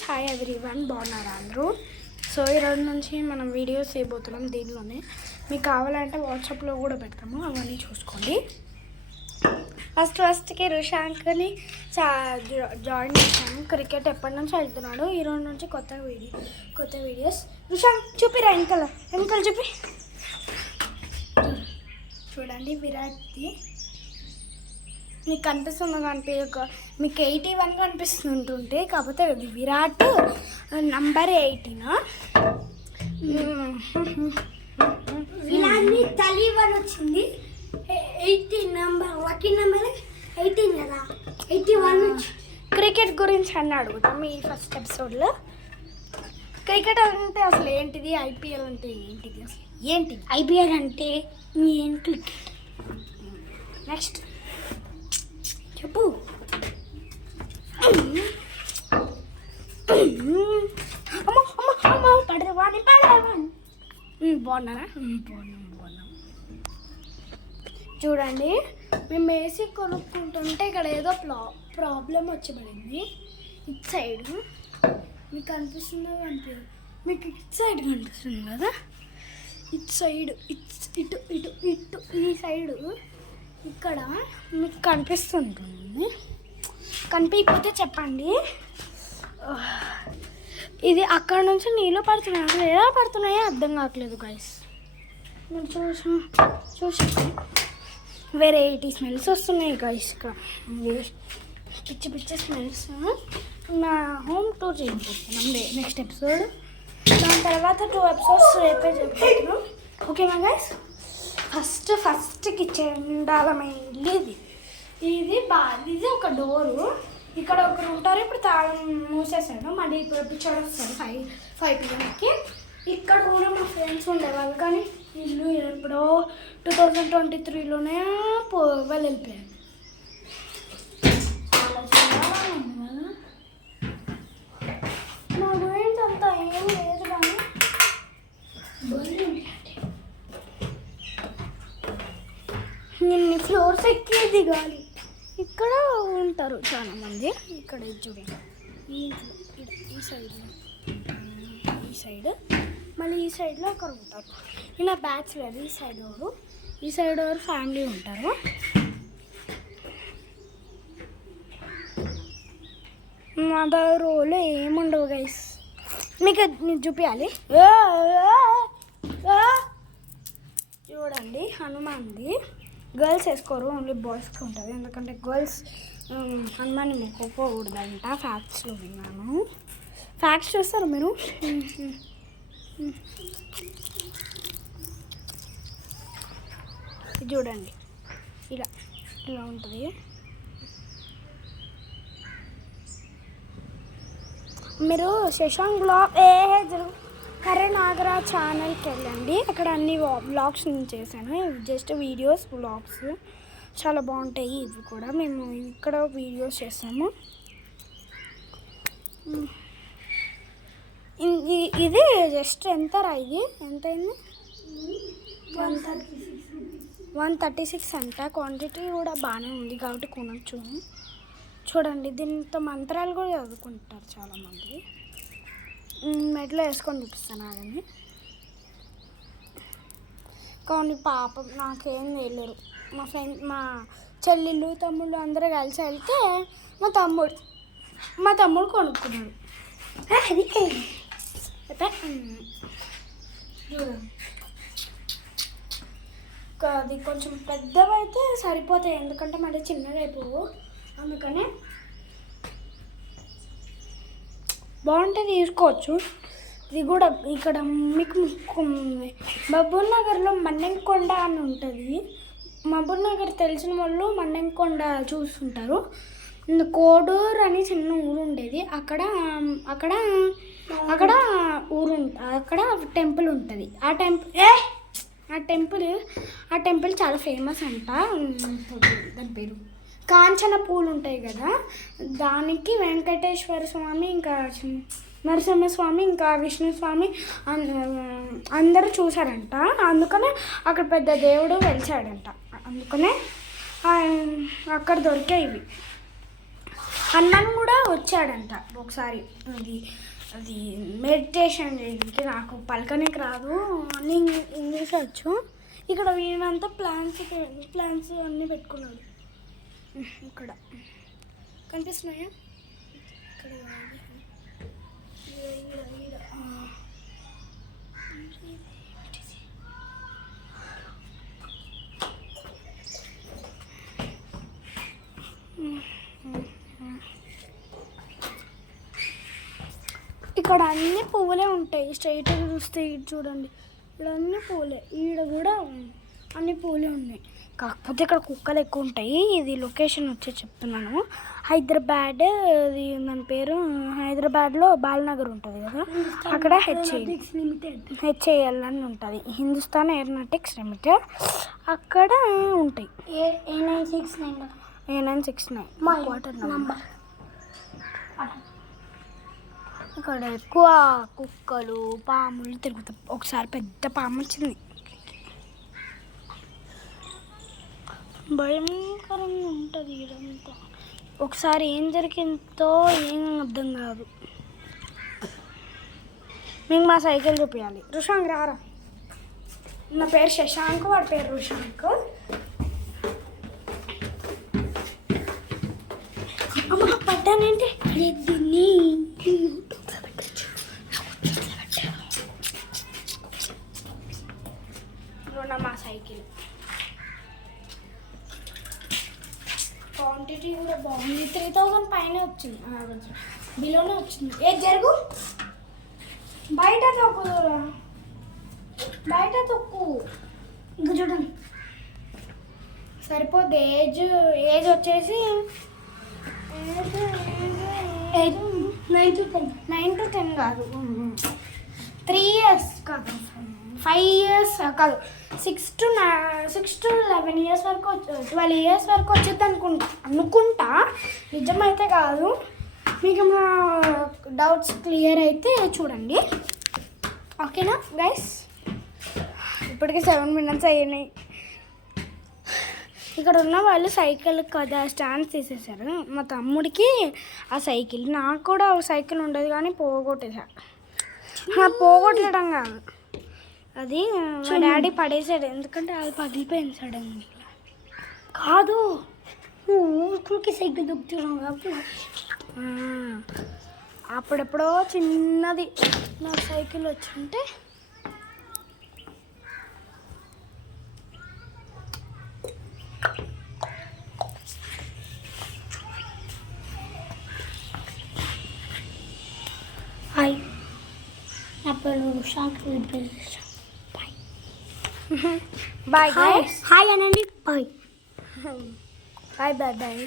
Friends, hi everyone, బాగున్నారా అందరూ? So ఈరోజు నుంచి మనం వీడియోస్ చేయబోతున్నాం. దీనిలోనే మీకు కావాలంటే వాట్సాప్లో కూడా పెడతాము, అవన్నీ చూసుకోండి. ఫస్ట్కి రుషాంక్ని జాయిన్ చేశాను. క్రికెట్ ఎప్పటి నుంచి వెళ్తున్నాడు. ఈరోజు నుంచి కొత్త వీడియోస్. రుషాంక్ చూపిరా, వెనకాల చూపి. చూడండి, విరాట్ది మీకు కనిపిస్తుంది. మీకు 81 కనిపిస్తుంటుంటే, కాకపోతే విరాట్ నంబర్ 18. విరాట్ని 31 వచ్చింది. 18 నెంబర్, లక్కీ నెంబర్ 18 కదా, 81. క్రికెట్ గురించి అన్నీ అడుగుతాం ఈ ఫస్ట్ ఎపిసోడ్లో. క్రికెట్ అంటే అసలు ఏంటిది, ఐపీఎల్ అంటే ఏంటిది, అసలు ఏంటిది ఐపీఎల్ అంటే ఏం క్రికెట్? నెక్స్ట్ చెప్పు. పడవాణి బాగున్నారా? బాగున్నాం. చూడండి, మేము ఏసీ కొనుక్కుంటుంటే ఇక్కడ ఏదో ప్రాబ్లం వచ్చి పడింది. ఇటు సైడ్ మీకు కనిపిస్తుందో కనిపించదు, మీకు ఇటు సైడ్ కనిపిస్తుంది కదా, ఇటు సైడ్ ఇటు ఇటు ఇటు ఈ సైడు ఇక్కడ మీకు కనిపిస్తుంటుంది. కనిపించకపోతే చెప్పండి. ఇది అక్కడ నుంచి నీళ్ళు పడుతున్నాయి, అసలు ఎలా పడుతున్నాయో అర్థం కావట్లేదు గైస్. మీరు చూసి వెరైటీ స్మెల్స్ వస్తున్నాయి గైస్. ఇక్కడ పిచ్చి స్మెల్స్. నా హోమ్ టూర్ చేయబోతున్నాం నెక్స్ట్ ఎపిసోడ్. దాని తర్వాత 2 ఎపిసోడ్స్ రేపే చెప్పుకుంటున్నాం. ఓకేనా గైస్? ఫస్ట్కి చెండాలమైన ఇల్లు ఇది ఒక డోరు. ఇక్కడ ఒకరు ఉంటారు. ఇప్పుడు తాళం మూసేసాడు. మళ్ళీ ఇప్పుడు ఎపిసోడ్ వస్తాడు 5 PM. ఇక్కడ కూడా మా ఫ్రెండ్స్ ఉండేవాళ్ళు, కానీ ఇల్లు ఎప్పుడో 2023లోనే వెళ్ళిపోయారు. మా గురించి అంతా ఏం లేదు, కానీ ఇన్ని ఫ్లోర్స్ ఎక్కి దిగాలి. ఇక్కడ ఉంటారు చాలామంది. ఇక్కడ చూడండి, ఈ సైడ్ మళ్ళీ ఈ సైడ్లో ఒకరు ఉంటారు. ఈయన బ్యాచ్లర్. ఈ సైడ్ ఎవరు ఫ్యామిలీ ఉంటారు. మా రోలు ఏముండవు గైస్. మీకు చూపించాలి. చూడండి, హనుమాన్ది. గర్ల్స్ వేసుకోరు, ఓన్లీ బాయ్స్కి ఉంటుంది. ఎందుకంటే గర్ల్స్ హనుమాన్ని మొక్కుకోకూడదంట, ఫ్యాక్ట్స్లో విన్నాను. ఫ్యాక్ట్స్ చూస్తారు మీరు? చూడండి, ఇలా ఉంటుంది. మీరు శశాంక్ కర్రీ నాగరాజ్ ఛానల్కి వెళ్ళండి. అక్కడ అన్ని వ్లాగ్స్ నేను చేశాను. జస్ట్ వీడియోస్, వ్లాగ్స్ చాలా బాగుంటాయి. ఇవి కూడా మేము ఇక్కడ వీడియోస్ చేస్తాము. ఇది జస్ట్ ఎంతరా? ఇది ఎంత అయింది? 136 అంట. క్వాంటిటీ కూడా బాగానే ఉంది కాబట్టి కొనొచ్చు. చూడండి, దీంతో మంత్రాలు కూడా చదువుకుంటారు చాలామంది. మెడలో వేసుకొని చూపిస్తాను అదని. కానీ పాపం నాకేం తెలియరు. మా చెల్లెళ్ళు, తమ్ముళ్ళు అందరూ కలిసి వెళ్తే మా తమ్ముడు కొనుక్కున్నాడు. అది కొంచెం పెద్దవైతే సరిపోతాయి, ఎందుకంటే మళ్ళీ చిన్నగా అయిపోవు. అందుకనే బాగుంటుంది, తీసుకోవచ్చు. ఇది కూడా ఇక్కడ మీకు మహబూబ్ నగర్లో మన్నెంకొండ అని ఉంటుంది. మహబూబ్ నగర్ తెలిసిన వాళ్ళు మన్నెంకొండ చూస్తుంటారు. కోడూరు అని చిన్న ఊరు ఉండేది. అక్కడ అక్కడ టెంపుల్ ఉంటుంది. ఆ టెంపుల్ చాలా ఫేమస్ అంట. దాని పేరు కాంచన పూలు ఉంటాయి కదా, దానికి వెంకటేశ్వర స్వామి, ఇంకా నరసింహస్వామి, ఇంకా విష్ణుస్వామి అందరూ చూశారంట. అందుకనే అక్కడ పెద్ద దేవుడు వెలిచాడంట. అందుకనే అక్కడ దొరికాయి ఇవి. హనుమాన్ కూడా వచ్చాడంట ఒకసారి. అది మెడిటేషన్ చేయడానికి. నాకు పలకనికి రాదు, అన్నీ ఇంగ్లీష్ వచ్చు. ఇక్కడ వీళ్ళంతా ప్లాన్స్ అన్నీ పెట్టుకున్నాడు. ఇక్కడ కనిపిస్తున్నాయా? ఇక్కడ ఇక్కడ అన్ని పువ్వులే ఉంటాయి. స్ట్రైట్గా చూస్తే ఇటు చూడండి, ఇక్కడ అన్ని పువ్వులే. ఈడ కూడా అన్ని పువ్వులే ఉన్నాయి. కాకపోతే ఇక్కడ కుక్కలు ఎక్కువ ఉంటాయి. ఇది లొకేషన్ వచ్చి చెప్తున్నాను, హైదరాబాద్. ఇది దాని పేరు హైదరాబాద్లో బాలనగర్ ఉంటుంది కదా, అక్కడ హెచ్ఏఎల్ అని ఉంటుంది, హిందుస్థాన్ ఏరోనాటిక్స్ లిమిటెడ్. అక్కడ ఉంటాయి. A969 quarter number. ఇక్కడ ఎక్కువ కుక్కలు పాములు తిరుగుతాయి. ఒకసారి పెద్ద పాము వచ్చింది, భయంకరంగా ఉంటుంది ఇదంతా. ఒకసారి ఏం జరిగిందో ఏం అర్థం కాదు. మీకు మా సైకిల్ చూపించాలి. రుషాంక్ రారా. నా పేరు శశాంక్, వాడి పేరు రుషాంక్. అమ్మ పడ్డానంటే దీన్ని మా సైకిల్ క్వాంటిటీ కూడా బాగుంది. 3000 పైన వచ్చింది, బిలోనే వచ్చింది. ఏది జరుగు, బయట తొక్కు ఇంకా చూడండి సరిపోద్ది. ఏజ్ వచ్చేసి 9 to 10 కాదు, 3 years కాదు, 5 years కాదు, 6 to 11 years వరకు, 12 years వరకు వచ్చింది అనుకుంటా. నిజమైతే కాదు. మీకు మా డౌట్స్ క్లియర్ అయితే చూడండి, ఓకేనా గైస్? ఇప్పటికి 7 minutes అయినాయి. ఇక్కడ ఉన్న వాళ్ళు సైకిల్ కదా స్టాండ్ తీసేశారు. మా తమ్ముడికి ఆ సైకిల్, నాకు కూడా సైకిల్ ఉండదు కానీ పోగొట్టేసా. పోగొట్టడం కాదు, అది మా డాడీ పడేసాడు, ఎందుకంటే అది పగిలిపోయింది సడన్గా. కాదు, ఊరికి సైకిల్ దొక్కుతున్నావు. అప్పుడెప్పుడో చిన్నది నా సైకిల్ వచ్చుంటే హాయ్, నా పేరు రుషాంక్. బాయ్. హాయ్ అనండి. Bye bye bye bye.